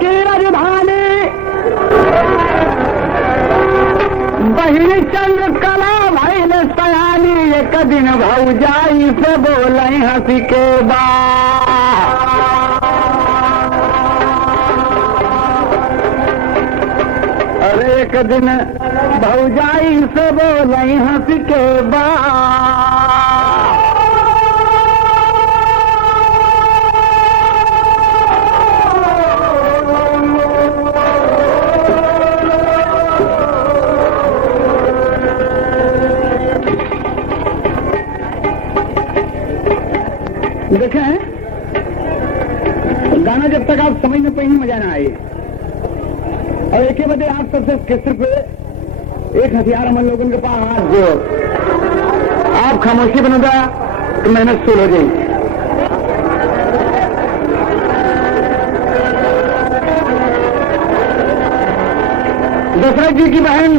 की राजधानी बहिनी चंद्र कला भैल सयानी, एक दिन भौजाई से बोले हंसी के बा। अरे एक दिन भौजाई से बोले हंसी के बा। देखें, गाना जब तक आप समझ में पाएंगे मजा ना आए। और एक ही बजे आप सबसे सिर्फ एक हथियार हम लोगों के पास हाथ जो आप खामोशी बनोगा तो मेहनत शुरू हो जाएगी। दशरथ जी की बहन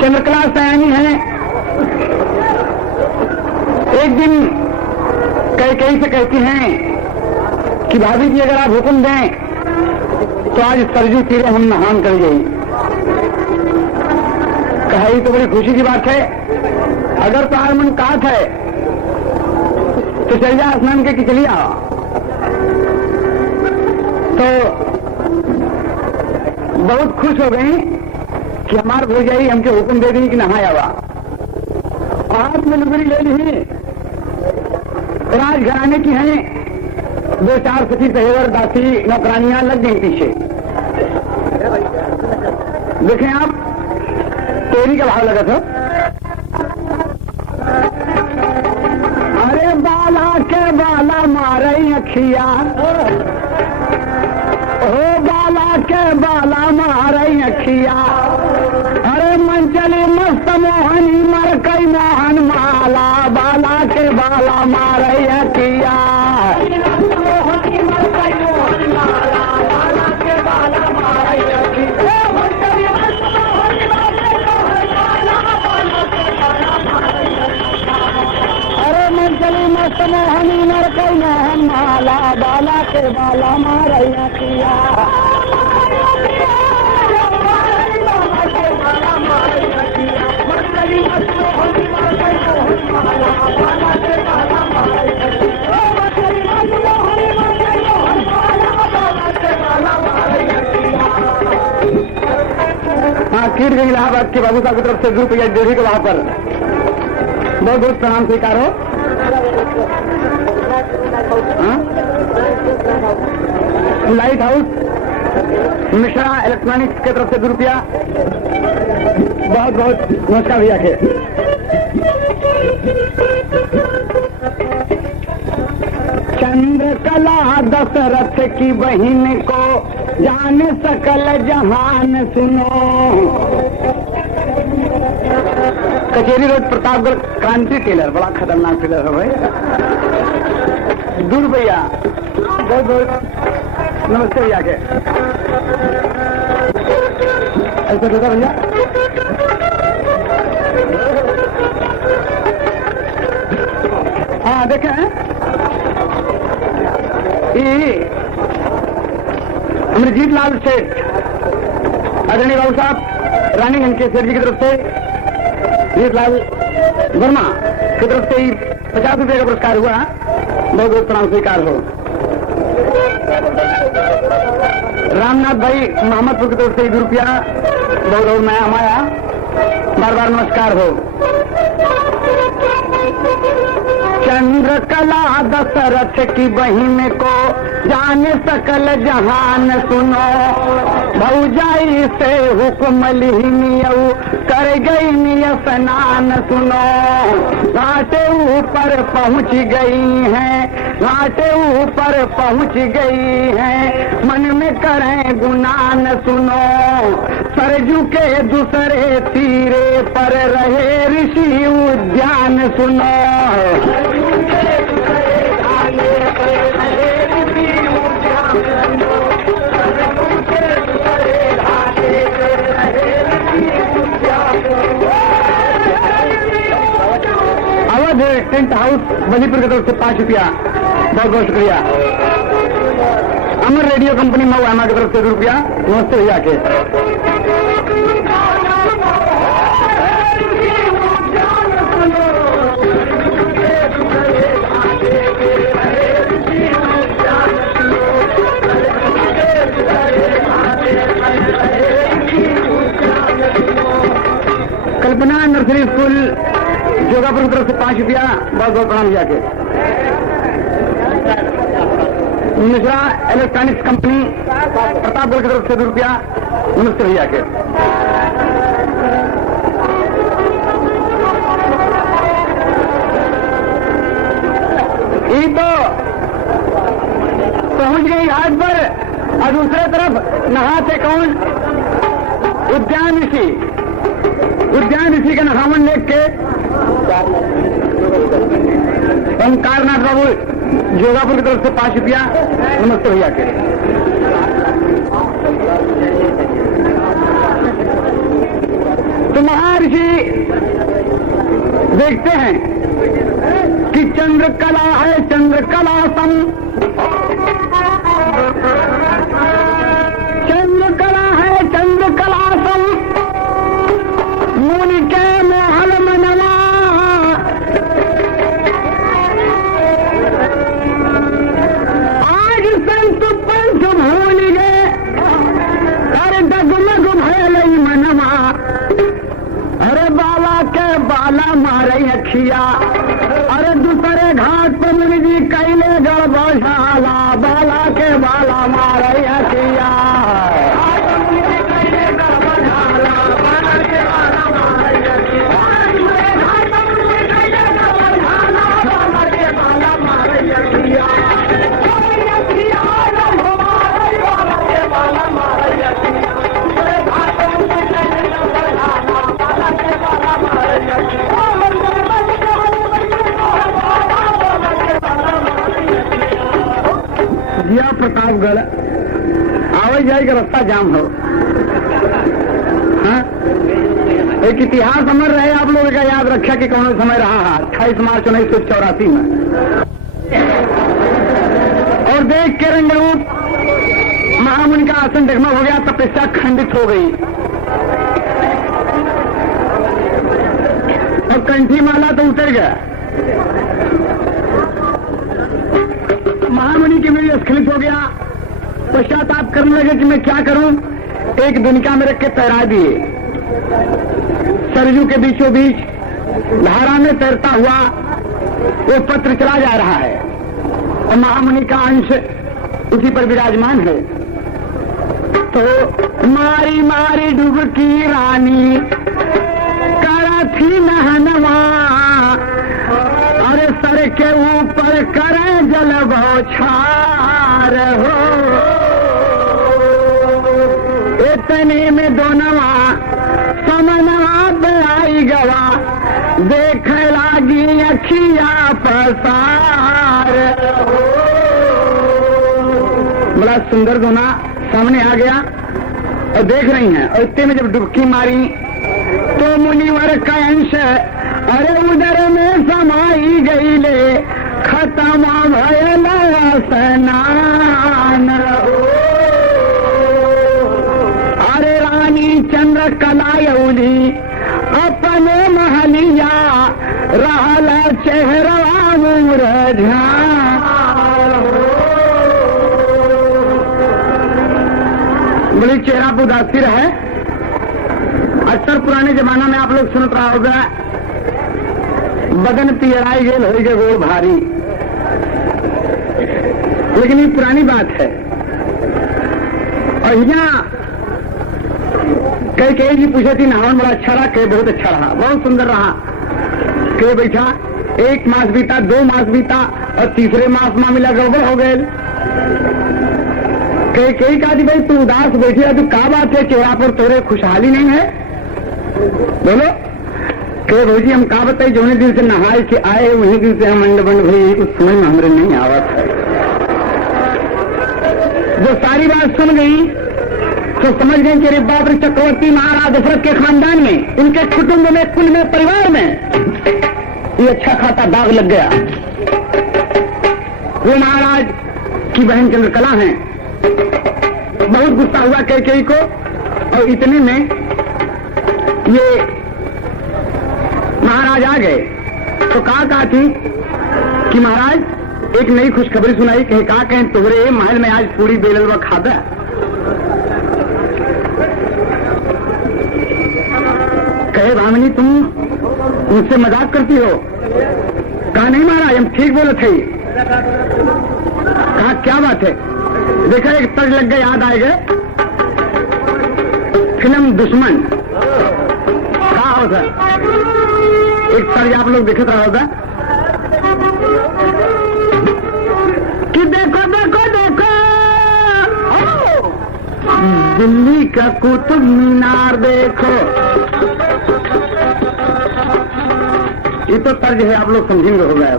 चंद्रकला सयानी है। एक दिन कई से कहती हैं कि भाभी जी अगर आप हुक्म दें तो आज सरजू तीरे हम नहान कर जाएंगे। कहा ये तो बड़ी खुशी की बात है, अगर तो मन काट है तो चल जा स्नान के चलिए आओ। तो बहुत खुश हो गई कि हमारे भौजाई हमके हुक्म दे दी कि नहाया हुआ। हाथ में लुगड़ी ले ली, राजघराने की हैं, दो चार सखी सहेवर दासी नौकरानियां लग गई पीछे। देखें आप, तेरी का भाव लगा था। अरे बाला के बाला मारे अखिया, हो बाला के बाला मारे अखिया। अरे मंचली मस्त मोहनी मर कई मोहन माला, बाला के बाला मारे अखिया। अरे मंचली मस्त मोहनी मर कई मोहन माला, बाला के बाला मारे अखिया। हाँ, कीट गई इलाहाबाद के बाबू साहब की तरफ से ₹2 डेढ़ी के वहां पर बहुत बहुत प्रणाम स्वीकार हो। लाइट हाउस मिश्रा इलेक्ट्रॉनिक्स की तरफ से ₹2 बहुत बहुत नमस्कार भैया के। चंद्रकला दशरथ की बहन को जाने सकल जहान सुनो। कचेरी रोड प्रतापगढ़ क्रांति टेलर, बड़ा खतरनाक टेलर है भाई। ₹2 बहुत बहुत नमस्ते भैया के। ऐसा होता भैया। हाँ देखें, अमरजीत लाल सेठ आदरणीय बाबू साहब रानीगंज के सेठ जी की तरफ से अमरजीत लाल वर्मा की तरफ से ₹50 का पुरस्कार हुआ। बहुत बहुत प्रणाम स्वीकार हो। रामनाथ भाई मोहम्मदपुर की तरफ से ₹2 बहुत बहुत नया हमारा बार बार नमस्कार हो। चंद्रकला दशरथ की बहन को जाने सकल जहान सुनो। भौजाई से हुक्म लिहिनियऊ कर गई निय स्नान सुनो। घाटे ऊपर पहुंच गई हैं, घाटे ऊपर पहुंच गई हैं, मन में करें गुनान सुनो। सरजू के दूसरे तीरे पर रहे ऋषि उद्यान सुनो। टेंट हाउस बलीपुर की तरफ से ₹5 बहुत बहुत शुक्रिया। अमर रेडियो कंपनी मऊ एमा की तरफ से ₹1 नमस्ते भैया के। कल्पना नर्सरी स्कूल जोगापुर की तरफ से ₹5 बहुत बहुत प्रणाम भैया के। मिश्रा इलेक्ट्रॉनिक्स कंपनी प्रतापगढ़ की तरफ से ₹2 नमस्ते भैया के। ये तो पहुंच गई घाट पर और दूसरे तरफ नहाते कौन? उद्यान ऋषि का नहावन देख के ओंकारनाथ बाबू जोगापुर की तरफ से ₹5 नमस्ते भैया के। तो महर्षि देखते हैं कि चंद्रकला है चंद्रकला सम, चंद्रकला है चंद्रकला सम, मुनि के महल मनवा, आज संत पंथ भूल गए, अरे डगमग भयल मनवा, अरे बाला के बाला मारे अखिया, अरे दूसरे घाट पर मुनि जी कैले गड़बड़शाला, बाला के बाला मारे अखिया। प्रतापगढ़ आवे जाए का रास्ता जाम हो। हाँ? एक इतिहास अमर रहे आप लोगों का याद रखा कि कौन समय रहा है 28 मार्च 1984 में। और देख के रंगरूप महामुनि का आसन डगमग हो गया, तपस्या खंडित हो गई और कंठी माला तो उतर गया। महामुनि के मेरे स्खलित हो गया, पश्चाताप करने लगे कि मैं क्या करूं। एक दुनिया में रख के तैरा दिए, सरजू के बीचों बीच धारा में तैरता हुआ वो पत्र चला जा रहा है और महामुनि का अंश उसी पर विराजमान है। तो मारी मारी डुबकी रानी करा थी नहनवा, अरे सर के ऊपर करे जल बौछार हो, इतने में दोनवा समनवा पे आई गवा, देख लागी अखिया पसार। बड़ा सुंदर दोना सामने आ गया और देख रही हैं, और इतने में जब डुबकी मारी तो मुनिवर का अंश अरे उधर में समाई गई ले, खत्म भयल स्नान। अरे रानी चंद्रकला यौली अपने महलिया, रहल चेहरा मुरझा। बड़ी चेहरा पर उदासी रहे। अक्सर पुराने जमाना में आप लोग सुनत रहा होगा, बदन पियराई गेल हो गए गोड़ भारी, लेकिन ये पुरानी बात है। और यहाँ कई जी पूछे थी नहावन बड़ा अच्छा रहा, कई बहुत अच्छा रहा, बहुत सुंदर रहा। कई बैठा 1 मास बीता, 2 मास बीता और तीसरे मास मामला गड़बड़ हो गए। कई कहा भाई तू उदास बैठी है, तू क्या बात है, चेहरा पर तोरे खुशहाली नहीं है? बोलो के भौजी हम कहा बताई, जो दिन से नहाए के आए वही दिन से हम अंड बंड भाई कुछ समझ में हमारे नहीं आवत है। जो सारी बात सुन गई तो समझ गए कि अरे बाप रे, चक्रवर्ती महाराज दशरथ के खानदान में, उनके कुटुंब में, कुल में, परिवार में ये अच्छा खाता दाग लग गया। वो महाराज की बहन चंद्रकला है, बहुत गुस्सा हुआ कैकेयी को, और इतने में ये महाराज आ गए। तो कहा थी कि महाराज एक नई खुशखबरी सुनाई। कहे कहा कहें तोहरे महल में आज पूरी बेलवा खादा। कहे भामिनी तुम मुझसे मजाक करती हो। कहा नहीं महाराज हम ठीक बोले थे। कहा क्या बात है। देखा एक तर्ज लग गए, याद आए गए फिल्म दुश्मन। कहा होगा एक तर्ज आप लोग देखते रहा होगा कि देखो देखो देखो दिल्ली का कुतुब मीनार देखो। ये तो तर्ज है, आप लोग समझेंगे होगा,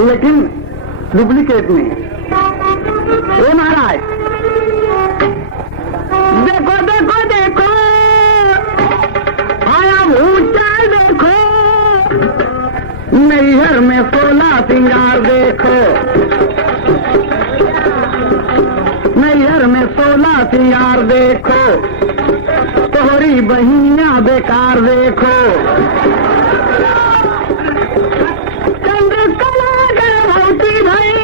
लेकिन डुप्लीकेट में। ओ महाराज देखो देखो देखो आया भूचाल देखो, नैहर में 16 सिंगार देखो, नैहर में 16 सिंगार देखो, तोहरी बहिनिया बेकार देखो। चंद्रकला गर्भवती भई,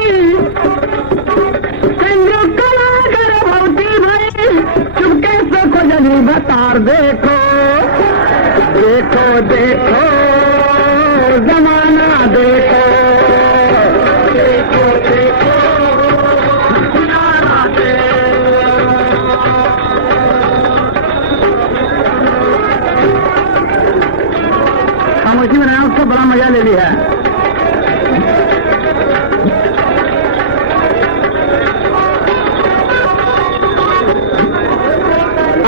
चंद्रकला गर्भवती भई, चुपके से खोजली बतार देखो। देखो देखो जमाना देखो, देखो देखो नजारा देखो। खामोशी में रहना, उसका बड़ा मजा ले लिया है।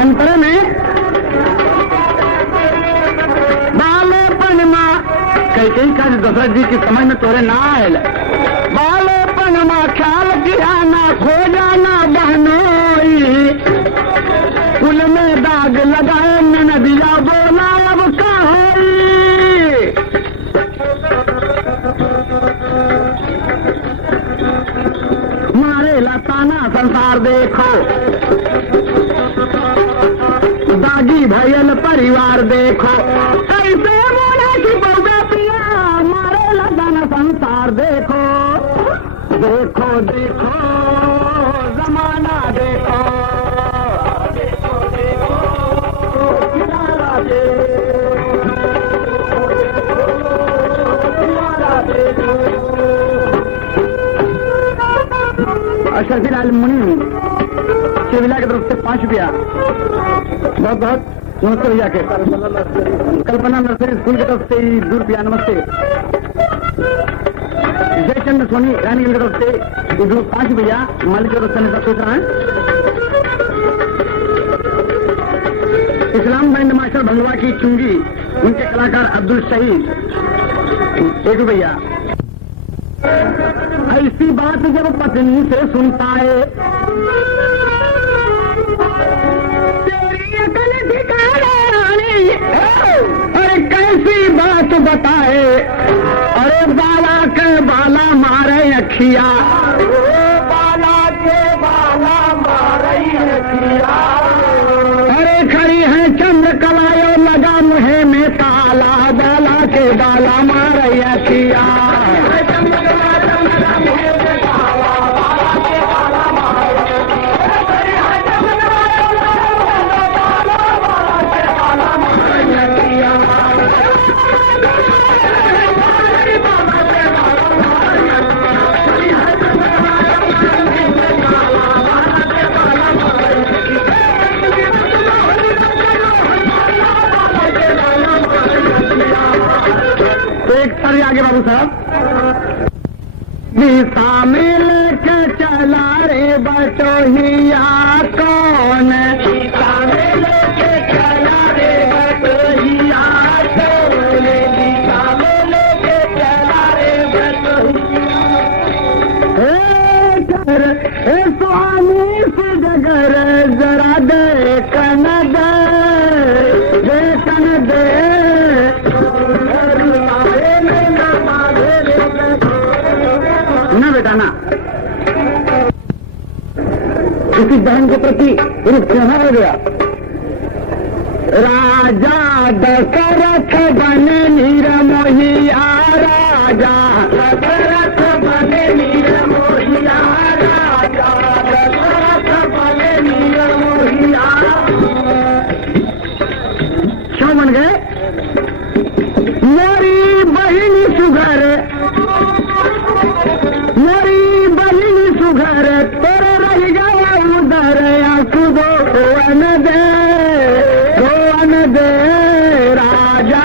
अंतर में बालेपन माँ कैकेयी का दशरथ जी की समझ में तोरे ना आयल। बालेपन माँ ख्याल किया ना खो जाना बहनोई, कुल में दाग लगाए नदिया बोला अब का होई। मारे लताना संसार देखो, दागी भैयल परिवार देखो, ऐसे बोले कि बउआ पिया मारे लताना संसार देखो। देखो देखो जमाना देखो, देखो देखो किनारा देखो। अशरफी लाल मुनि शिविला की तरफ से 5 रुपया। बहुत बहुत नमस्ते भैया के। कल्पना नर्सरी स्कूल की तरफ से 2 रुपया नमस्ते। जयचंद्र सोनी रानी की तरफ से 5 रुपया। मालिक की तरफ से सोच रहा है। इस्लाम बैंड मास्टर भंगवा की चुंगी, उनके कलाकार अब्दुल शहीद 1 रुपया। ऐसी बात जब पत्नी से सुनता है, तेरी अकल ठिकाने, अरे कैसी बात बताए। अरे बाला के बाला मारे अखिया, बाला के बाला मारे अखिया। अरे खड़ी है चंद्रकलायो लगा मुहे में ताला, बाला के बाला मारे अखिया। आगे बाबू साहब, दिशा में लेके चला रे बटोहिया कौन, दिशा में लेके चला रे बटोहिया कौन, दिशा में लेके चला रे बटोहिया। हे स्वामी से जगर जरा दे कन दे, कन दे। ना बेटा ना। उसी बहन के प्रति रूप स्नेह हो गया। राजा दशरथ बने नीरमोहिया, राजा दशरथ बने नीरमोहिया, राजा दशरथ बने नीरमोहिया। क्यों बन गए? मेरी बहिनी सुघर, मेरी बहिनी सुघर, तेरे रह गया उधर, आंसू दो रोवन दे, रोवन दे। राजा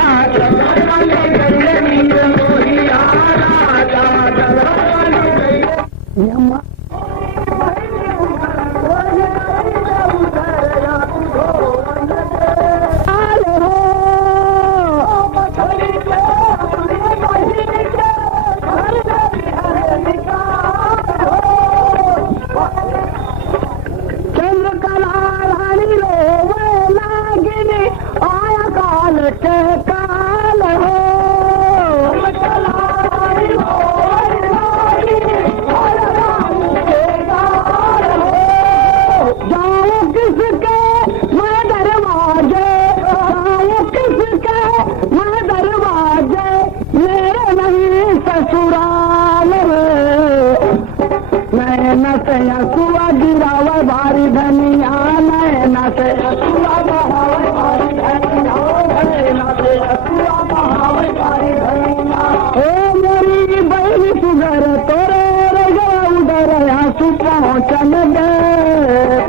सुआ गिरावा भारी धनिया, नैना से सुआ बहावे भारी धनिया, नैना से सुआ बहावे भारी धनिया। ओ मेरी बहनी सुघर, तोरे रह गया उधर, आंसू पहुंचन दे,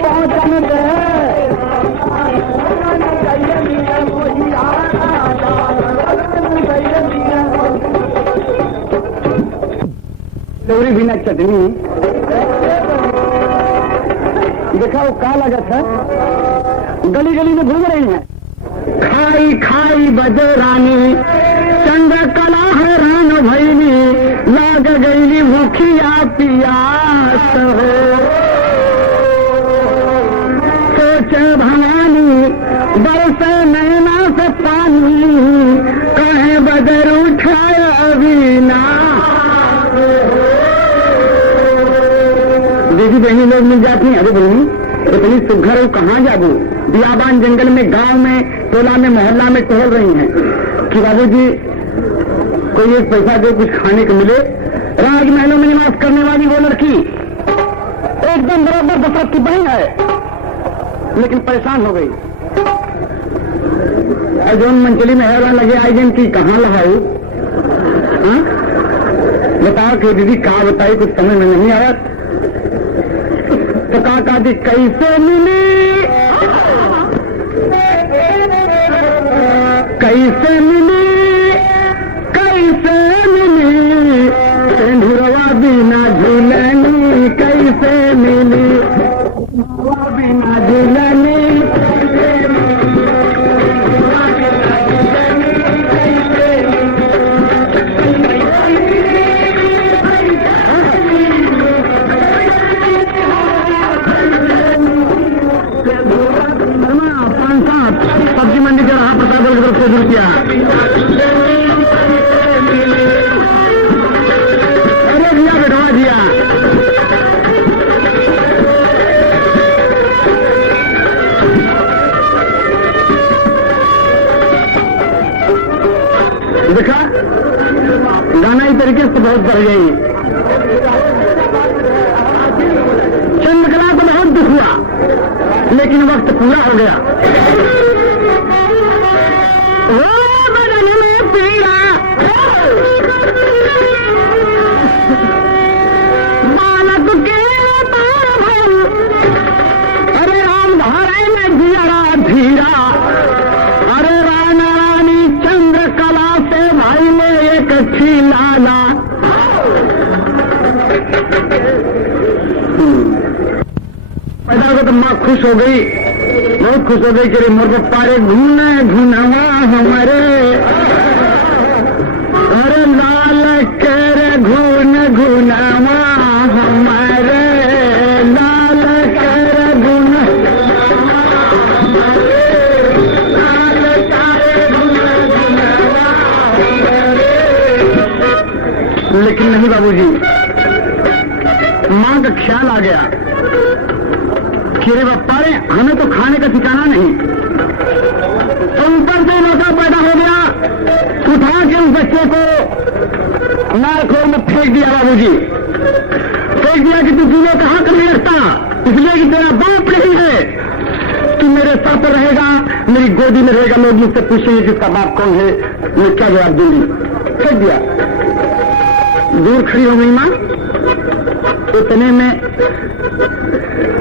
पहुंचन दे। लोरी बिना चटनी देखा, वो का लागत है, गली गली में घूम रही है। खाई खाई बजे रानी, चंद्रकला हैरान भैली, लाग गईली भूखिया पियास हो। सोचे भवानी बरसे नैना से पानी, कहे बदर उठाया अभी ना। दीदी बहनी लोग मिल जाती हैं, अरे बहनी इतनी सुघर हो, कहाँ जाबू? बियाबान जंगल में, गांव में, टोला में, मोहल्ला में टहल रही हैं कि बाबूजी कोई एक पैसा दे, कुछ खाने को मिले। राजमहलों में निवास करने वाली वो लड़की एकदम बराबर दशरथ की बहन है, लेकिन परेशान हो गई। जौन मंचली में हैरान लगे आई जन की कहाँ लगाऊ, बताओ कि दीदी कहा बताई, कुछ समझ में नहीं आया। तो कहा दी कैसे मिली, कैसे मिली, कैसे मिली, सिंधुरवा बिना झूलनी, कैसे मिली बिना झूलनी। सब्जी मंडी का रहा प्रताप की तरफ से रुपया, अरे दिया बैठवा दिया। देखा गाना इस तरीके से बहुत बढ़ गई। चंद्रकला को बहुत दुख हुआ, लेकिन वक्त पूरा हो गया। बदन में पीड़ा, बालक के पार भर, अरे राम धारे में जिया धीरा, अरे राना रानी चंद्रकला से भाई ने एक खिलाना। पैदा को तो माँ खुश हो गई, बहुत खुश हो गई कि मोर पप्पा रे घूना घुनावा हमारे, अरे लाल कर घून घुनावा हमारे, लाल कर घून, लाल कर घुनावा हमारे। लेकिन नहीं बाबूजी, मां का ख्याल आ गया खीरे बप्पा रे, हमें तो खाने का ठिकाना नहीं। तो ऊपर से मौका पैदा हो गया, उठा के उस बच्चे को नारखोर में फेंक दिया। बाबूजी फेंक दिया कि तू जीने कहां कर नहीं रखता, इसलिए कि तेरा बाप नहीं है। तू मेरे सर पर रहेगा, मेरी गोदी में रहेगा, लोग मुझसे पूछेंगे कि इसका बाप कौन है, मैं क्या जवाब दूंगी। फेंक दिया। दूर खड़ी हो गई मां, इतने में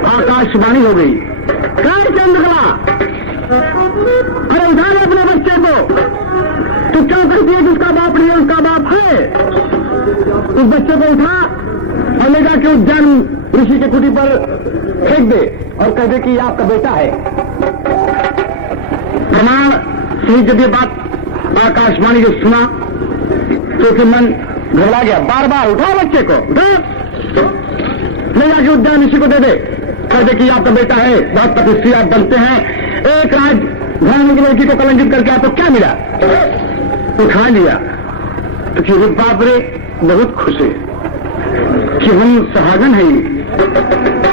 आकाशवाणी हो गई, चंद्रकला अरे उठा ले अपने बच्चे को। तू क्या कहती है कि उसका बाप नहीं है, उसका बाप है। उस बच्चे को उठा और ले जाके उद्यान ऋषि के कुटी पर फेंक दे और कह दे कि आपका बेटा है। प्रमाण सही। जब ये बात आकाशवाणी को सुना तो फिर मन घबरा गया। बार बार उठाओ बच्चे को, उठा ले जाके उद्यान ऋषि को दे दे, कह दे कि आपका बेटा है, बहुत तपस्वी आप बनते हैं। एक रात घराने की लड़की को कलंकित करके आपको क्या मिला? उठा लिया तो फिर बाप रे बहुत खुश है कि हम सहागन है,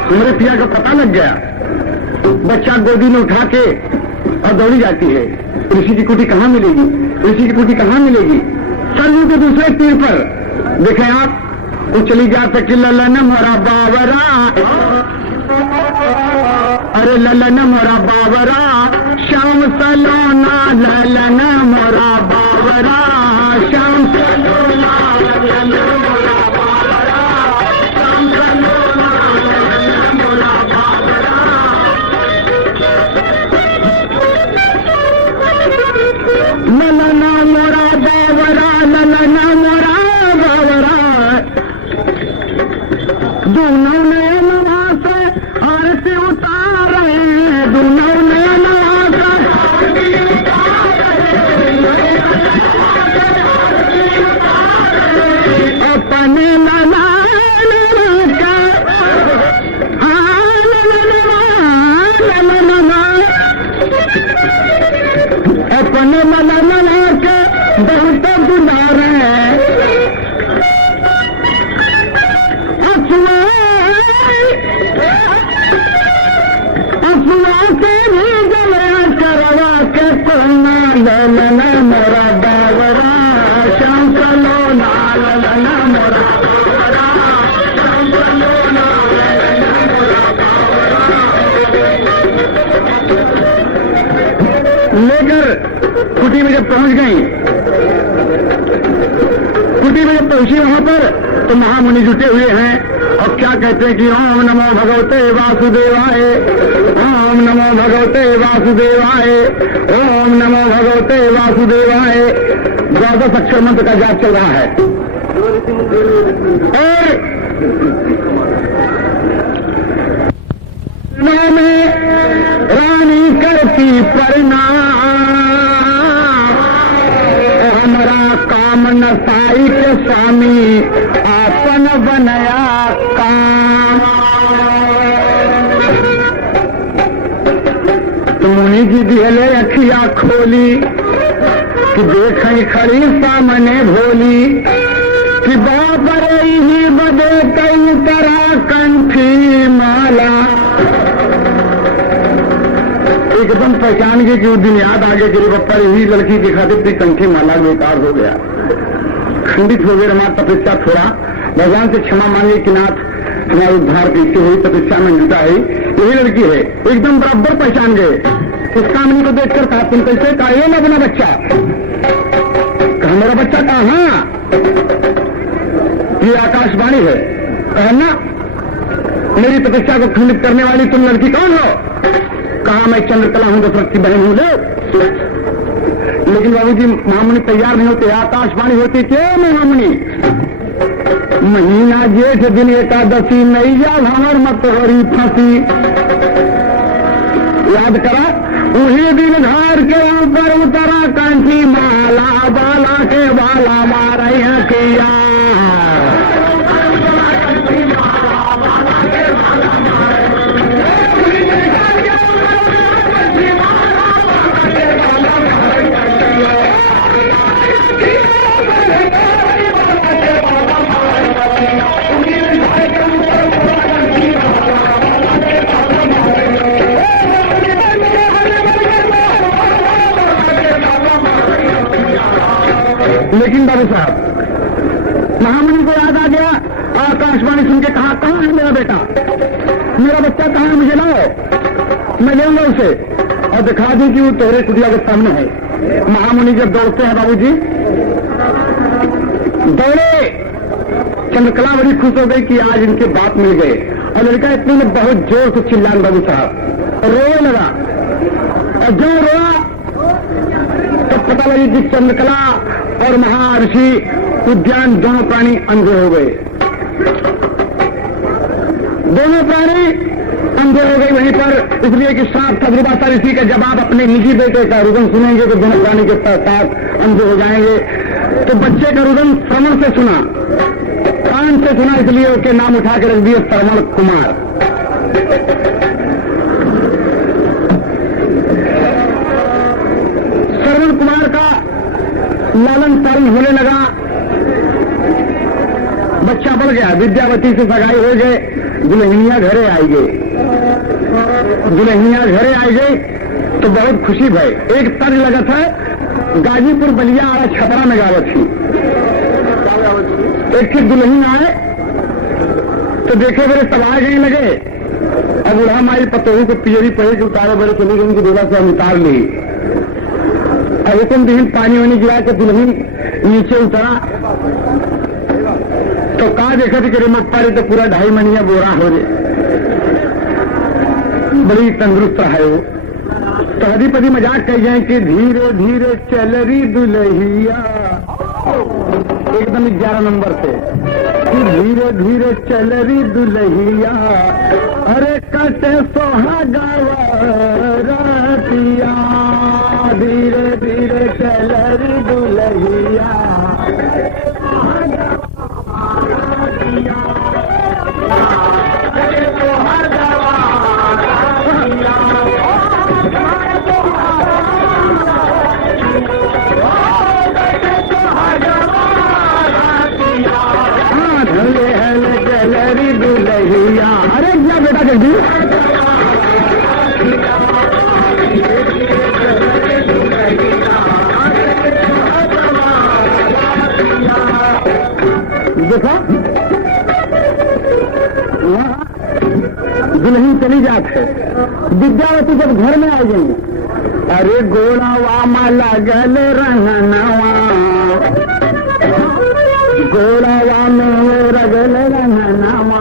हमारे पिया का पता लग गया। बच्चा गोदी में उठा के और दौड़ी जाती है। ऋषि की कुटी कहां मिलेगी, ऋषि की कुटी कहां मिलेगी? सरयू के दूसरे तीर पर देखें आप, वो चली जा सकी ललन मोरा बावरा, अरे ललन मोरा बावरा, श्याम सलोना ललन मोरा बावरा, श्याम सलोना ललन मोरा बावरा, श्याम सलोना ललन मोरा बावरा। ललना मोरा बावरा, ललना मोरा बावरा, दोनों ने नवाज आरती उतारे, दोनों ने नवाज अपने लला अपने लला के बहुत दुलारे अफवाह से भी गलया करवा के सोना ललना मोरा बावरा, श्याम सलोना ललना मोरा बावरा, श्याम सलोना ललना मोरा बावरा। लेकर कुटी में जब पहुंच गई, कुटी में जब पहुंची वहां पर तो महामुनि जुटे हुए हैं और क्या कहते हैं कि ओम नमो भगवते वासुदेवाय, ओम नमो भगवते वासुदेवाय, ओम नमो भगवते वासुदेवाय। 12 अक्षर मंत्र का जाप चल रहा है और में रानी करती प्रणाम, हमारा काम नसाई के स्वामी आपन बनया काम। तो मुनि जी दिहले अखिया खोली कि देखें खड़ी सामने भोली कि बाप रे ही बदे कई तरह कंठी माला। एकदम पहचान गई कि वो दिन याद आ गया कि बप्पा यही लड़की दिखा देती, कंठी माला बेकार हो गया, खंडित हो गया हमारा तपस्या। थोड़ा भगवान से क्षमा मांगे कि नाथ हमारा उद्धार कैसे हुई, तपस्या में जुटा है, यही लड़की है। एकदम बराबर पहचान गए। उस कामनी को देखकर कहा तुम कैसे? कहा ये ना अपना बच्चा। कहा मेरा बच्चा कहाँ? ये आकाशवाणी है। कहा ना मेरी तपस्या को खंडित करने वाली तुम लड़की कौन हो? कहा मैं चंद्रकला हूं, दशरथ की बहन हूं। लेकिन बाबूजी महामुनि तैयार नहीं होते। आकाशवाणी होती क्यों महामुनि? महीना जेठ दिन एकादशी नैया भंवर मत होरी फांसी। याद करा उही दिन घर के ऊपर उतरा कंठी माला, बाला के बाला मारे किया। लेकिन बाबू साहब महामुनि को याद आ गया, आकाशवाणी सुन के कहा, कहाँ है मेरा बेटा, मेरा बच्चा कहाँ है, मुझे लाओ, मैं ले आऊंगा उसे और दिखा दूं कि वो तोहरे कुटिया के सामने है। महामुनि जब दौड़ते हैं बाबूजी, दौड़े, चंद्रकला बड़ी खुश हो गई कि आज इनके बाप मिल गए, और लड़का इतने में बहुत जोर से चिल्लान बाबू साहब रोने लगा, और जो रोआ तब पता लगी कि चंद्रकला और महर्षि उद्यान दोनों प्राणी अंधे हो गए, दोनों प्राणी अंधे हो गए वहीं पर, इसलिए कि साफ तजुर्बा ऋषि का जब आप अपने निजी बेटे का रुदन सुनेंगे तो दोनों प्राणी के साथ अंधे हो जाएंगे। तो बच्चे का रुदन श्रवण से सुना, कान से सुना, इसलिए उसके नाम उठा के रख दिए श्रवण कुमार। श्रवण कुमार का लालन पालन होने लगा, बच्चा बढ़ गया, विद्यावती से सगाई हो गए, दुल्हनिया घरे आई गई, दुल्हनिया घरे आई गई तो बहुत खुशी भई। एक तर्ज लगा था, गाजीपुर बलिया और छपरा में गावत थी, एक थी दुल्हन आए तो देखे मेरे सवार गए लगे, अब बुढ़ा माई पतोहू को पियरी पहले के उतारे बड़े चली गई, उनकी डोला से हम उतार ली, अब एक दिन पानी वानी गिरा के दुल्हन नीचे उतरा तो कहा देखा थी कि रिमोट पारी तो पूरा 2.5 महीना बोरा हो रहे, बड़ी तंदुरुस्त है वो। तो हदीपदी मजाक कह जाए कि धीरे धीरे चल रही दुल्हिया, एकदम 11 नंबर पे कि धीरे धीरे चल रही दुल्हिया, अरे कटे सोहागा रतिया, धीरे धीरे चल रही दुल्हिया, अरे क्या बेटा जल्दी देखा, दुल्हन चली जाते, विद्यावती जब घर में आ गई, अरे गोड़ावा माला गल रहनवा, गोड़ावा में रगल रहनवा,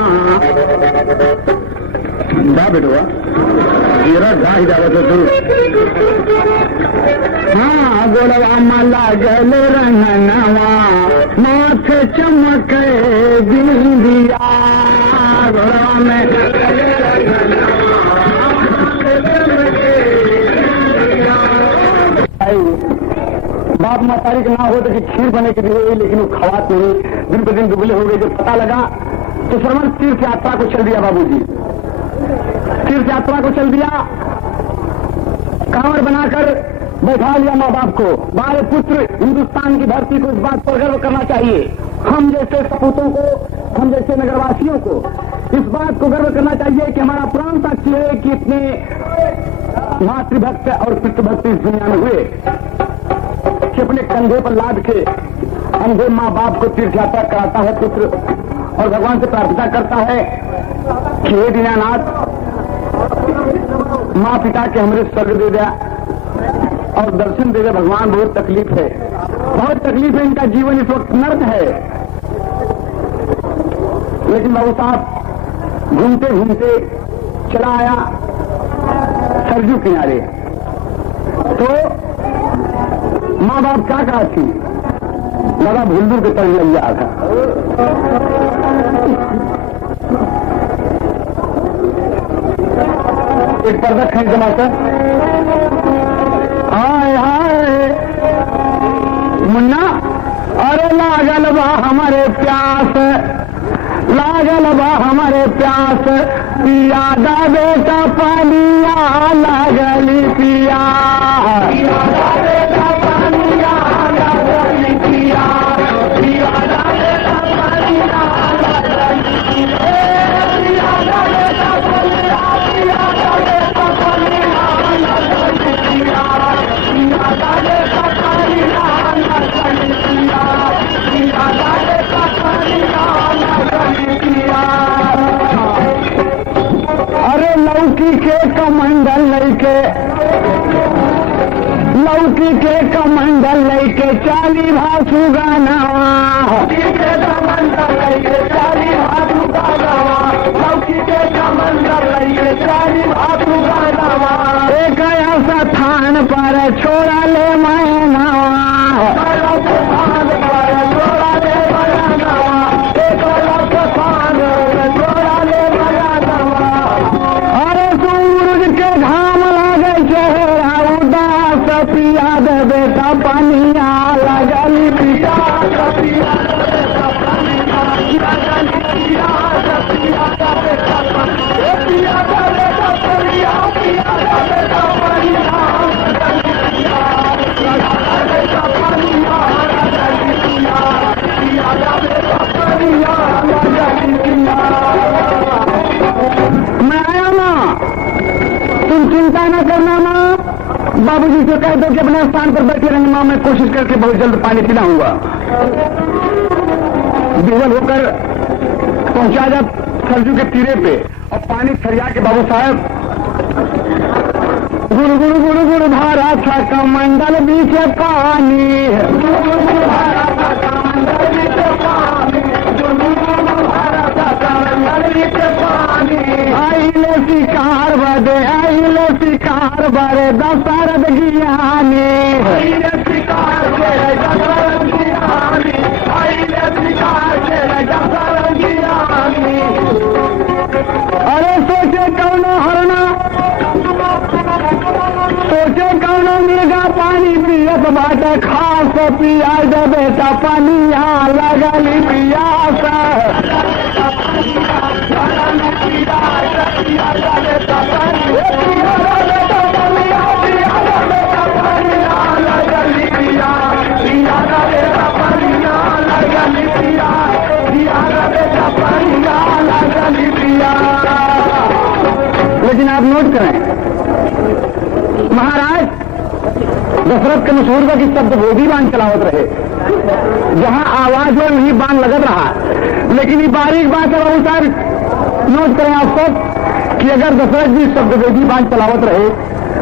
बा बेटवा तेरा गाय जावत तू, हाँ गोड़ावा माला गल रहनवा, माथे चमक बिंदिया, गोड़ावा में बाप मातारी के ना हो तो कि खीर बने के लिए, लेकिन वो खवात नहीं, दिन पर दिन दुबले हो गए। जब पता लगा तो श्रवण तीर्थ यात्रा को चल दिया, बाबूजी तीर्थ यात्रा को चल दिया, कांवड़ बनाकर बैठा लिया माँ बाप को। बारे पुत्र, हिंदुस्तान की धरती को इस बात पर गर्व करना चाहिए, हम जैसे सपूतों को, हम जैसे नगरवासियों को इस बात को गर्व करना चाहिए कि हमारा पुराण साक्षी है कि इतने मातृभक्त और पितृभक्त इस दुनिया में हुए कि अपने कंधे पर लाद के अंधे माँ बाप को तीर्थ यात्रा कराता है पुत्र, और भगवान से प्रार्थना करता है कि हे दीनानाथ, माँ पिता के हमरे स्वर्ग दे दिया और दर्शन दे दिया। भगवान बहुत तकलीफ है, बहुत तकलीफ है, इनका जीवन इस वक्त नर्क है। लेकिन बाबू साहब घूमते घूमते चला आया सरजू किनारे, तो माँ बाप क्या कहा थी, लगा भूलदूर के तरफ लग गया था। एक पर्दा खींच जमाकर, हाय हाय मुन्ना, अरे लागल बा हमारे प्यास, लागल बा हमारे प्यास, पिया दा बेटा पानिया, लागली पिया, पिया दा बेटा पानिया, लागली पिया, पिया दा बेटा पानिया, लागली पिया, पिया दा बेटा पानिया, पिया दा बेटा पानिया, लागली पिया, पिया दा बेटा पानिया, लागली पिया। लौकी के कमंडल लेके चाली भासू गाना लौकी के कमंडल लेके चाली भासू गाना लौकी के कमंडल लेके चाली भासू गाना एक ऐसा थान पर छोड़ा ले मैना अरे सूरज के घाम लागे चेहरा उदास पिया दे बेटा पनिया लगल पिया मैं आया माँ, तुम चिंता न करना माँ। बाबूजी से कह दो कि अपने स्थान पर बैठे रहेंगे माँ, मैं कोशिश करके बहुत जल्द पानी पिलाऊंगा। बिजल होकर पहुंचा जा सरजू के तीरे पे और पानी फरिया के बाबू साहब गुरु गुरु गुरु गुरु भारा था कमंडल बीच पानी आइले शिकार बदे आइले शिकार बड़े दशरथ ज्ञानी आइले शिकार बड़े दशरथ ज्ञानी आइले शिकार बड़े दशरथ ज्ञानी। अरे सोचे कौनो हरना सोचे कौनो मृगा पानी पियत बाटे खास पिया दे बेटा पनिया लगली पियास लेकिन आप नोट करें महाराज दशरथ के मशहूर का कि शब्द वो भी बांध चलावत रहे, जहां आवाज हो वही बांध लगत रहा। लेकिन ये बारीक बात है बाबू साहब, नोट करें आप सब कि अगर दशरथ जी शब्द वेदी बांध चलावत रहे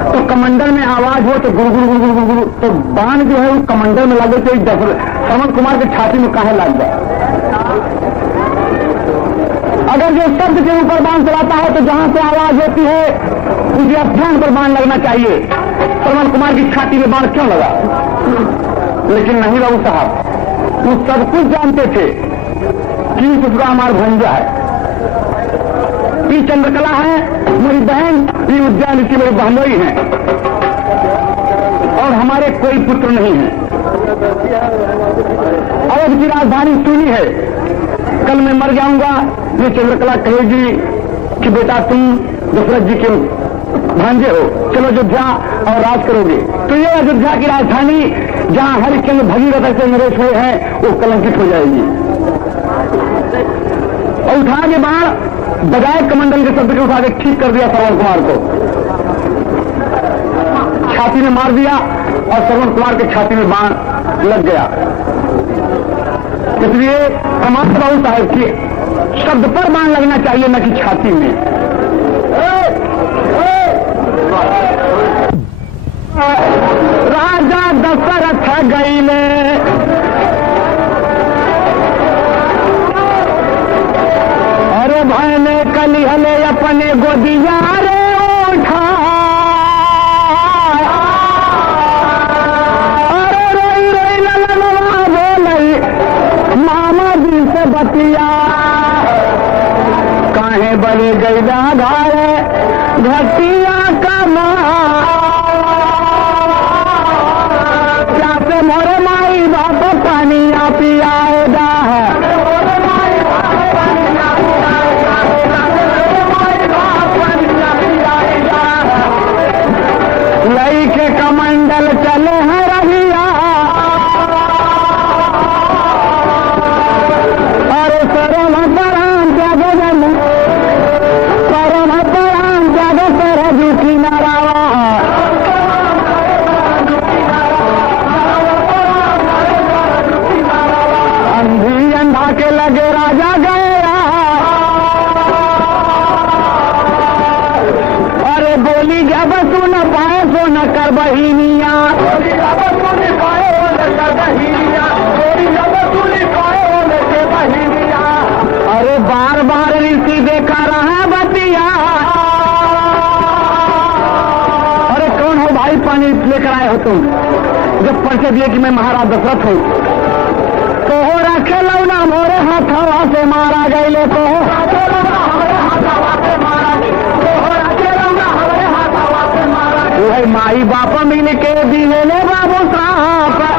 तो कमंडल में आवाज हो तो गुरु गुरु गुरु गुरु गुरु तो बाण जो है वो कमंडल में लगे तो श्रवण कुमार के छाती में काहे लग जाए। अगर जो शब्द के ऊपर बाण चलाता है तो जहां से आवाज होती है उसी स्थान पर बाण लगना चाहिए। श्रवण कुमार की छाती में बाण क्यों लगा? लेकिन नहीं बाबू साहब, वो सब कुछ जानते थे कि उसका हमारा भंजा है, ये चंद्रकला है मेरी बहन, ये उद्यान की मेरी बहनोई है और हमारे कोई पुत्र नहीं है। अवध की राजधानी सुनी है, कल मैं मर जाऊंगा ये चंद्रकला कहेगी कि बेटा तुम दशरथ जी के भांजे हो, चलो अयोध्या और राज करोगे। तो ये अयोध्या की राजधानी जहां हरिश्चंद्र भगीरथ ऐसे नरेश हुए हैं वो कलंकित हो जाएगी। और उठा के बाण बजाय कमंडल के शब्द के उठा के ठीक कर दिया श्रवण कुमार को, छाती में मार दिया और श्रवण कुमार के छाती में बाण लग गया। इसलिए समाज बाबू साहब के शब्द पर बाण लगना चाहिए न कि छाती में। राजा दशरथ गईले अरे भैने कलिहले अपने गोदिया रे उठा अरे रोई रोई ललनवा बोलई मामा जी से बतिया काहे बड़े गैदा घारे घटिया का मोरे माई बाप पानिया पियाएगा लई के कमंडल चले हैं रहिया अरे सरम पराम जागे जन सरम पराम जागे सरजू किनारावा के लगे राजा गया अरे बोली जब सुन पाए सो न कर बहिनिया तुम जब परिचय दिए कि मैं महाराज दशरथ हूँ तो हो रखे लौना मोरे हाथवा से मारा गए तो माई बाप मिल के दिए बाबू साहब